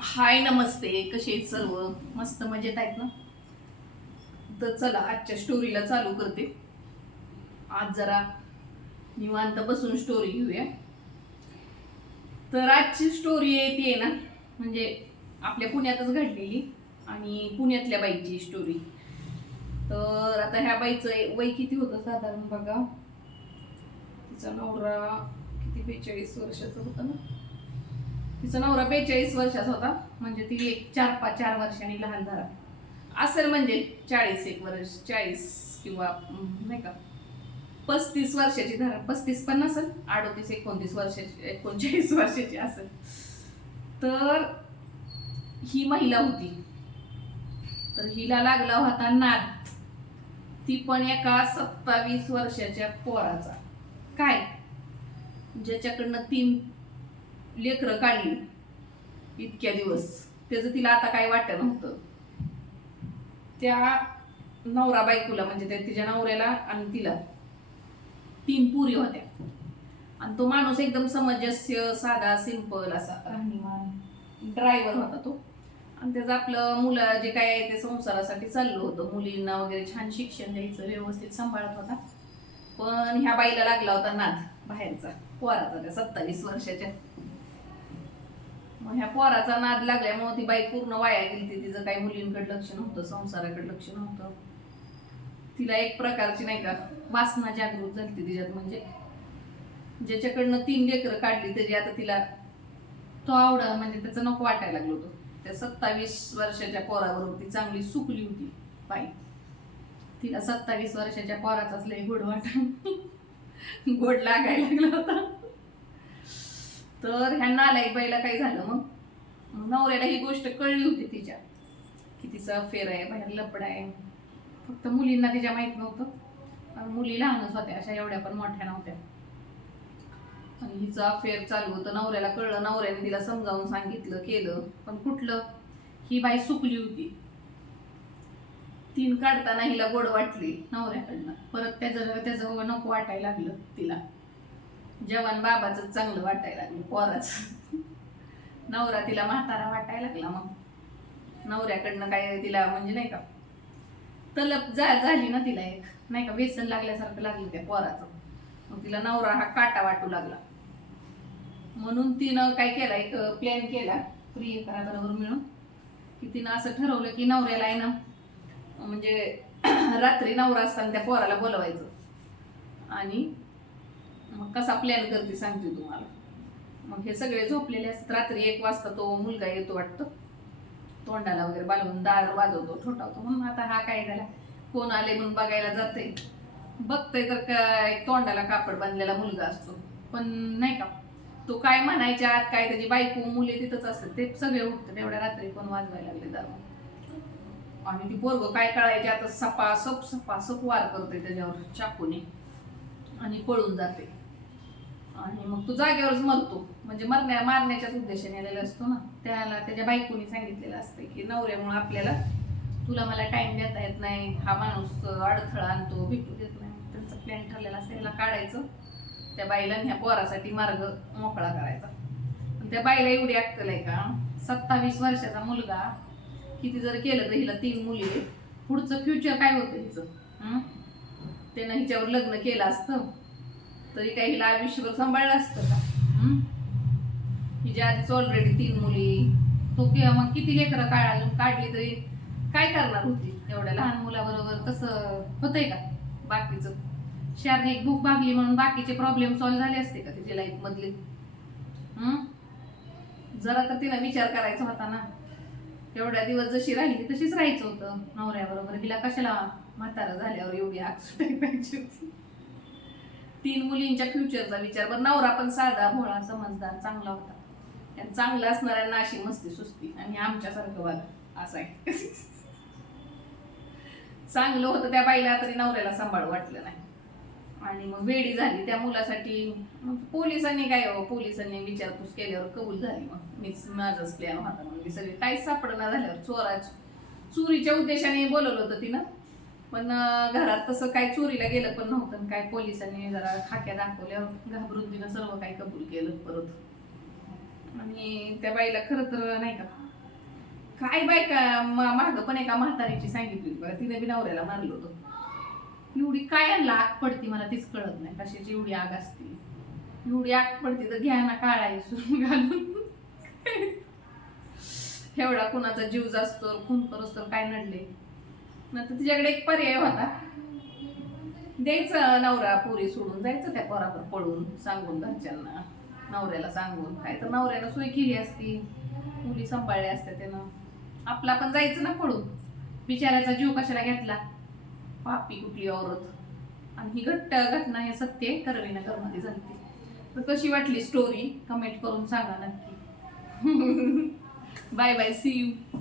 हाय नमस्ते कसे आहेत सर्व? मस्त मजेत आहेत ना? तर चला आजच्या स्टोरीला चालू करते. आज जरा निवांत बसून स्टोरी घेऊया. तर आजची स्टोरी येते ना म्हणजे आपल्या पुण्यातच घडलेली आणि पुण्यातल्या बाईची स्टोरी तर आता ह्या बाईचं वय किती होतं साधारण बघा? तिचा नवरा किती बेचाळीस वर्षाचा होता ना? तिचा नवरा बेचाळीस वर्षाचा होता. म्हणजे ती एक चार पाच चार वर्षांनी लहान झाला. असेल म्हणजे चाळीस एक वर्ष चाळीस किंवा नाही का? पस्तीस वर्षाची धरा. पस्तीस पण नसेल अडोतीस एकोणतीस वर्षाची एकोणचाळीस वर्षाची असेल तर ही महिला होती. तर हिला लागला होता नाद. ती पण एका सत्तावीस वर्षाच्या पोराचा. काय? ज्याच्याकडनं तीन लेकरं काढली. इतक्या दिवस. त्याचं तिला आता काय वाटत नव्हतं. त्या नवरा बायकोला म्हणजे त्या तिच्या नवऱ्याला आणि तिला तीन पुरी होत्या. आणि तो माणूस एकदम समंजस्य साधा सिंपल असा राहणीमान ड्रायव्हर होता तो. आणि त्याचं आपलं मुलं जे काय आहे ते संसारासाठी चाललं होतं. मुलींना वगैरे छान शिक्षण द्यायचं व्यवस्थित सांभाळत होता. पण ह्या बाईला लागला होता नाद बाहेरचा. पोराचा त्या सत्तावीस वर्षाच्या. मग ह्या पोराचा नाद लागल्यामुळे ती बाई पूर्ण वाया गेली तिचं काही मुलींकडे लक्ष नव्हतं संसाराकडे लक्ष नव्हतं. तिला एक प्रकारची नाही का वासना जागृत झाली तिच्यात. म्हणजे ज्याच्याकडनं तीन लेकरं काढली त्याची आता तिला तो आवड म्हणजे त्याचं नको वाटायला लागलो होतो. त्या सत्तावीस वर्षाच्या पोराबरोबर ती चांगली सुकली होती बाई. तिला सत्तावीस वर्षाच्या पोराचाच लय गोड वाट. गोड लागायला लागला होता. तर ह्या नालाई बाईला काय झालं मग? नवऱ्याला ही गोष्ट कळली होती तिच्या की तिचा अफेअर आहे बाहेर लपड आहे. फक्त मुलींना तिच्या माहीत नव्हतं. मुली लहानच होत्या अशा एवढ्या पण मोठ्या नव्हत्या. आणि हिचं अफेअर चालू होतं नवऱ्याला कळलं नवऱ्याने तिला समजावून सांगितलं केलं. पण कुठलं? ही बाई सुकली होती. तीन काढताना हिला गोड वाटली नवऱ्याकडनं. परत त्याचं त्याचं नको वाटायला लागलं तिला. जवान बाबाचं चांगलं वाटायला लागलं पोराचं. नवरा तिला म्हातारा वाटायला लागला मग. नवऱ्याकडनं काय तिला म्हणजे नाही का तलप जा झाली ना तिला एक. नाही का व्यसन लागल्यासारखं लागलं त्या पोराचं. मग तिला नवरा हा काटा वाटू लागला. म्हणून तिनं काय केला एक प्लॅन केला प्रियकराबरोबर मिळून. की तिनं असं ठरवलं की नवऱ्याला आहे ना म्हणजे रात्री नवरा असताना त्या पोराला बोलवायचं. आणि मग कसा प्लॅन करते सांगते तुम्हाला? मग हे सगळे झोपलेले असतात. रात्री एक वाजता तो मुलगा येतो वाटतं. तोंडाला वगैरे बालवून दार वाजवतो ठोठावतो. म्हणून आता हा काय झाला? कोण आले म्हणून बघायला जाते बघतोय तर काय तोंडाला कापड बांधलेला मुलगा असतो. पण नाही का? तो काय म्हणायच्या आत काय त्याची बायको मुले तिथंच असतात. ते सगळे उठतात. एवढ्या रात्री कोण वाजवायला लागले दार? आणि ती पोरग काय कळायची? आता सपा सप सपा सप वार करते त्याच्यावर चाकूने. आणि पळून जाते आणि मग तो जागेवरच मरतो. म्हणजे मरण्या मारण्याच्याच उद्देशाने आलेला असतो ना. त्याला त्याच्या बायकोनी सांगितलेलं असतं की नवऱ्यामुळे आपल्याला तुला मला टाईम देता येत नाही. हा माणूस अडथळा आणतो भेटू देत नाही. त्यांचा प्लॅन ठरलेला असतं. याला काढायचं. त्या बाईला ह्या पोरासाठी मार्ग मोकळा करायचा. पण त्या बाईला एवढी अक्कल आहे का? सत्तावीस वर्षाचा मुलगा किती जर केलं तर हिला तीन मुली आहेत. पुढचं फ्युचर काय होतं हिचं? त्यानं हिच्यावर लग्न केलं असतं. तरी काही हिला आयुष्यभर सांभाळलं असतं का? हिच्या आधीच ऑलरेडी तीन मुली तो किंवा मग किती लेकरं काळ अजून काढली तरी काय करणार होती एवढ्या लहान मुलाबरोबर? कसं होतंय का बाकीचं? शारीरिक भूक भागली म्हणून बाकीचे प्रॉब्लेम सॉल्व्ह झाले असते का तिच्या लाईफ मधले? जरा तर तिला विचार करायचा होता ना. एवढ्या दिवस जशी राहिली तशीच राहायचं होतं नवऱ्याबरोबर. हिला कशाला म्हातारा झाल्यावर एवढी आगसुटाई पाहिजे होती? तीन मुलींच्या फ्युचरचा विचार बरं नवरा पण साधा भोळा समजदार चांगला होता. आणि चांगला असणाऱ्यांना अशी मस्ती सुस्ती आणि आमच्यासारखं बघा असं आहे चांगलं होतं त्या बाईला तरी नवऱ्याला सांभाळ वाटलं नाही. आणि मग वेडी झाली त्या मुलासाठी. पोलिसांनी काय हो पोलिसांनी विचारपूस केल्यावर कबूल झाली मग. मीच माझाच प्लॅन होता. म्हणजे सगळी काहीच सापडना झाल्यावर चोरा चोरीच्या उद्देशाने बोलवलं होतं तिनं. पण घरात तसं काय चोरीला गेलं पण नव्हतं आणि काय पोलिसांनी जरा खाक्या दाखवल्या. घाबरून तिनं सर्व काही कबूल केलं परत. आणि त्या बाईला खरं तर नाही का काय बायका माग पण एका म्हातारीची सांगितली होती बघा तिने बी नवऱ्याला मारलं होतं. एवढी काय आणला आग पडती मला तीच कळत नाही कशाची एवढी आग असते. एवढी आग पडती तर घ्या ना काळा सुरून घालून. एवढा कुणाचा जीव जास्त खून असतो काय नडले. नंतर तिच्याकडे एक पर्याय होता. द्यायचं नवरा पुरी सोडून जायचं त्या पोरावर पळून सांगून घरच्यांना नवऱ्याला सांगून. काय तर नवऱ्याला सोय केली असती. मुली सांभाळल्या असत्या त्यानं. आपला पण जायचं ना पळून. बिचाऱ्याचा जीव कशाला घेतला? पापी कुठली औरत. आणि ही घट्ट घटना हे सत्य करवीनगरमध्ये झाली तर कशी वाटली स्टोरी कमेंट करून सांगा नक्की. Bye bye C you